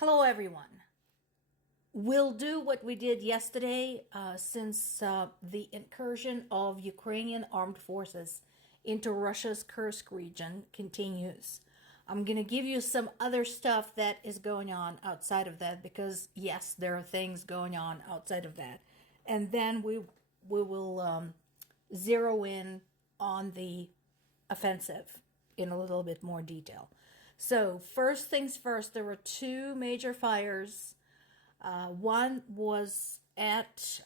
Hello, everyone. We'll do what we did yesterday since the incursion of Ukrainian armed forces into Russia's Kursk region continues. I'm going to give you some other stuff that is going on outside of that because, yes, there are things going on outside of that. And then we will zero in on the offensive in a little bit more detail. So first things first, there were two major fires. One was at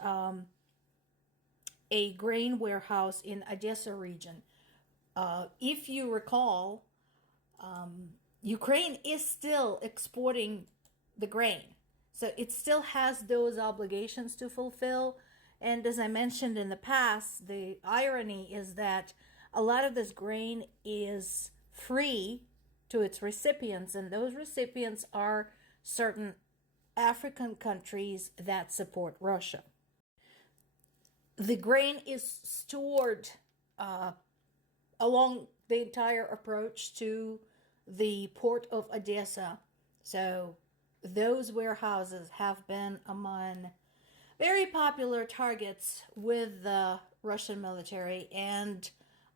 a grain warehouse in Odessa region. If you recall, Ukraine is still exporting the grain. So it still has those obligations to fulfill. And as I mentioned in the past, the irony is that a lot of this grain is free to its recipients, and those recipients are certain African countries that support Russia. The grain is stored along the entire approach to the port of Odessa. So those warehouses have been among very popular targets with the Russian military, and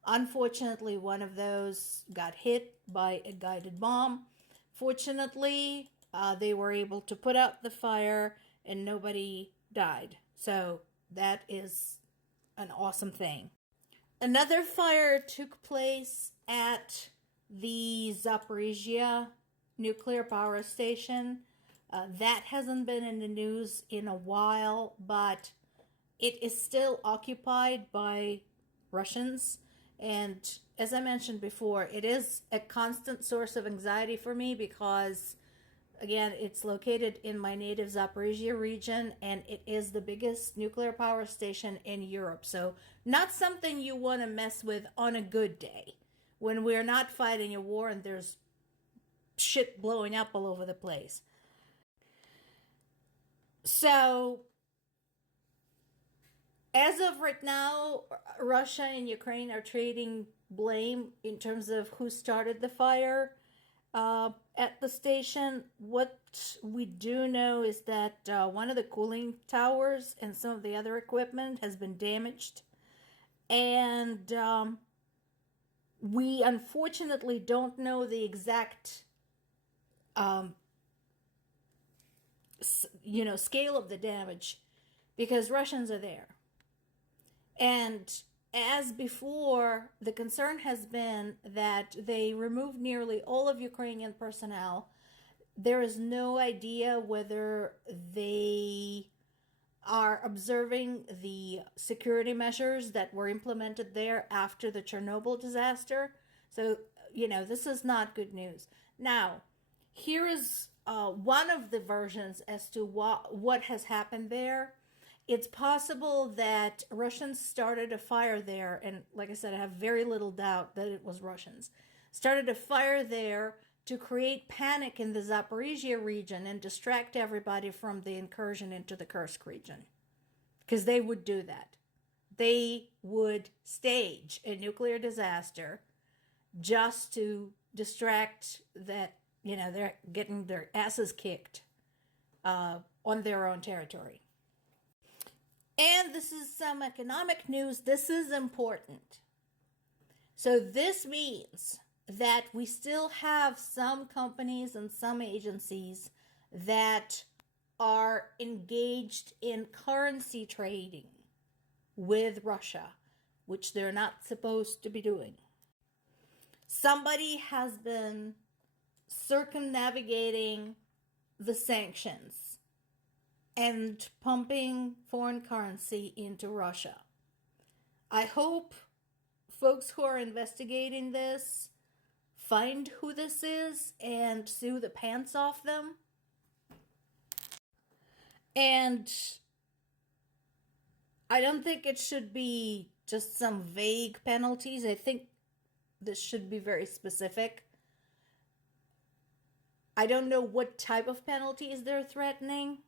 unfortunately, one of those got hit by a guided bomb. Fortunately, they were able to put out the fire and nobody died. So that is an awesome thing. Another fire took place at the Zaporizhzhya nuclear power station. That hasn't been in the news in a while, but it is still occupied by Russians. And as I mentioned before, it is a constant source of anxiety for me because, again, it's located in my native Zaporizhzhya region, and it is the biggest nuclear power station in Europe. So not something you want to mess with on a good day when we're not fighting a war and there's shit blowing up all over the place. So as of right now, Russia and Ukraine are trading blame in terms of who started the fire at the station. What we do know is that one of the cooling towers and some of the other equipment has been damaged. And we unfortunately don't know the exact scale of the damage because Russians are there. And as before, the concern has been that they removed nearly all of Ukrainian personnel. There is no idea whether they are observing the security measures that were implemented there after the Chernobyl disaster. So, this is not good news. Now, here is one of the versions as to what has happened there. It's possible that Russians started a fire there, and like I said, I have very little doubt that it was Russians. Started a fire there to create panic in the Zaporizhzhya region and distract everybody from the incursion into the Kursk region. Because they would do that. They would stage a nuclear disaster just to distract that, they're getting their asses kicked on their own territory. And this is some economic news. This is important. So this means that we still have some companies and some agencies that are engaged in currency trading with Russia, which they're not supposed to be doing. Somebody has been circumnavigating the sanctions and pumping foreign currency into Russia. I hope folks who are investigating this find who this is and sue the pants off them. And I don't think it should be just some vague penalties. I think this should be very specific. I don't know what type of penalties they're threatening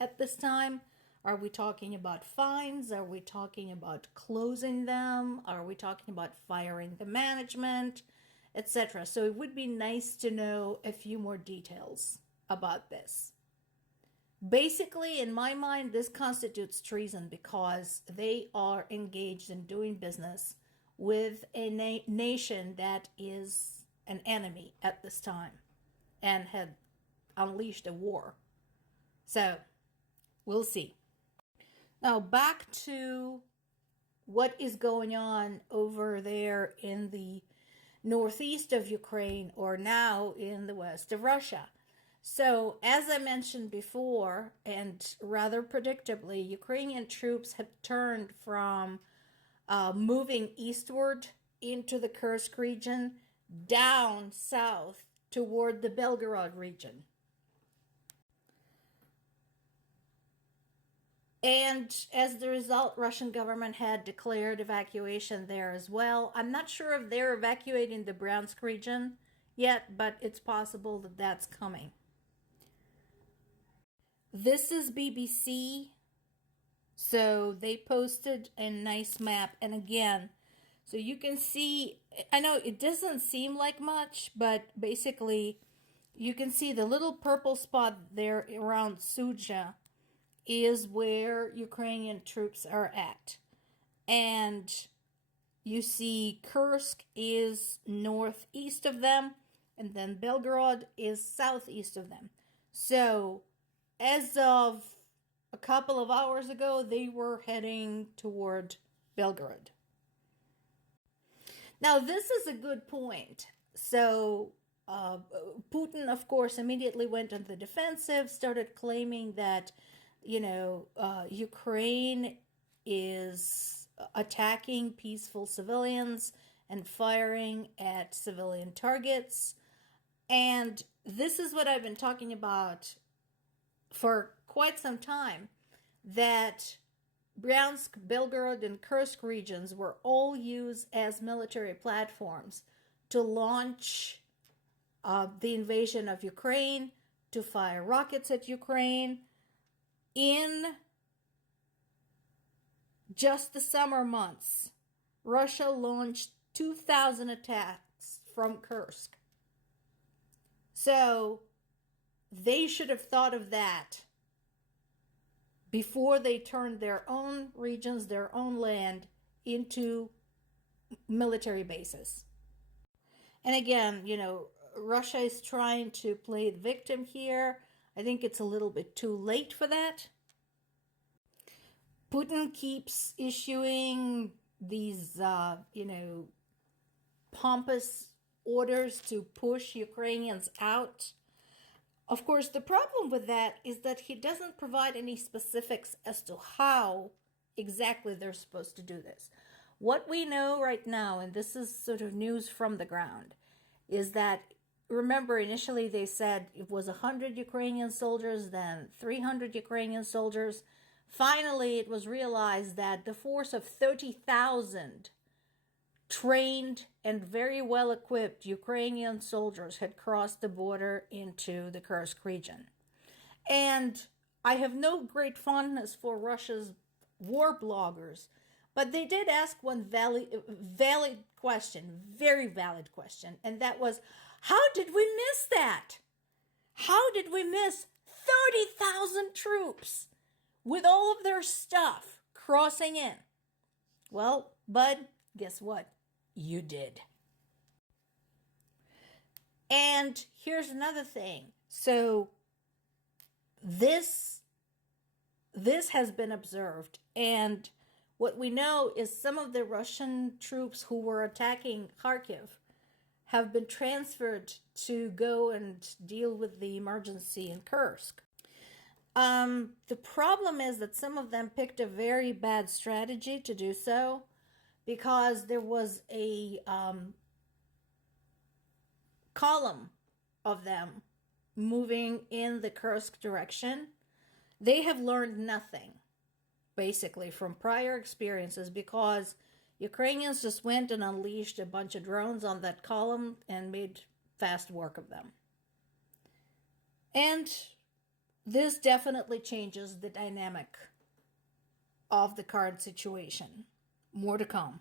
at this time. Are we talking about fines? Are we talking about closing them? Are we talking about firing the management, etc.? So it would be nice to know a few more details. about this. Basically, in my mind, this constitutes treason because they are engaged in doing business with a nation that is an enemy at this time and had unleashed a war. So, we'll see. Now, back to what is going on over there in the northeast of Ukraine, or now in the west of Russia. So, as I mentioned before, and rather predictably, Ukrainian troops have turned from moving eastward into the Kursk region down south toward the Belgorod region. And as the result, Russian government had declared evacuation there as well. I'm not sure if they're evacuating the Bryansk region yet, but it's possible that that's coming. This is BBC, so they posted a nice map. And again, so you can see, I know it doesn't seem like much, but basically you can see the little purple spot there around Sudzha is where Ukrainian troops are at. And you see Kursk is northeast of them, and then Belgorod is southeast of them. So, as of a couple of hours ago, they were heading toward Belgorod. Now, this is a good point. So, Putin, of course, immediately went on the defensive, started claiming that, Ukraine is attacking peaceful civilians and firing at civilian targets. And this is what I've been talking about for quite some time, that Bryansk, Belgorod, and Kursk regions were all used as military platforms to launch the invasion of Ukraine, to fire rockets at Ukraine. In just the summer months, Russia launched 2,000 attacks from Kursk. So they should have thought of that before they turned their own regions, their own land, into military bases. And again, Russia is trying to play the victim here. I think it's a little bit too late for that. Putin keeps issuing these, pompous orders to push Ukrainians out. Of course, the problem with that is that he doesn't provide any specifics as to how exactly they're supposed to do this. What we know right now, and this is sort of news from the ground, is that, remember, initially they said it was 100 Ukrainian soldiers, then 300 Ukrainian soldiers. Finally, it was realized that the force of 30,000 trained and very well-equipped Ukrainian soldiers had crossed the border into the Kursk region. And I have no great fondness for Russia's war bloggers, but they did ask one valid question, very valid question, and that was, how did we miss that? How did we miss 30,000 troops with all of their stuff crossing in? Well, bud, guess what? You did. And here's another thing. So this has been observed, and what we know is some of the Russian troops who were attacking Kharkiv have been transferred to go and deal with the emergency in Kursk. The problem is that some of them picked a very bad strategy to do so, because there was a column of them moving in the Kursk direction. They have learned nothing, basically, from prior experiences, because Ukrainians just went and unleashed a bunch of drones on that column and made fast work of them. And this definitely changes the dynamic of the current situation. More to come.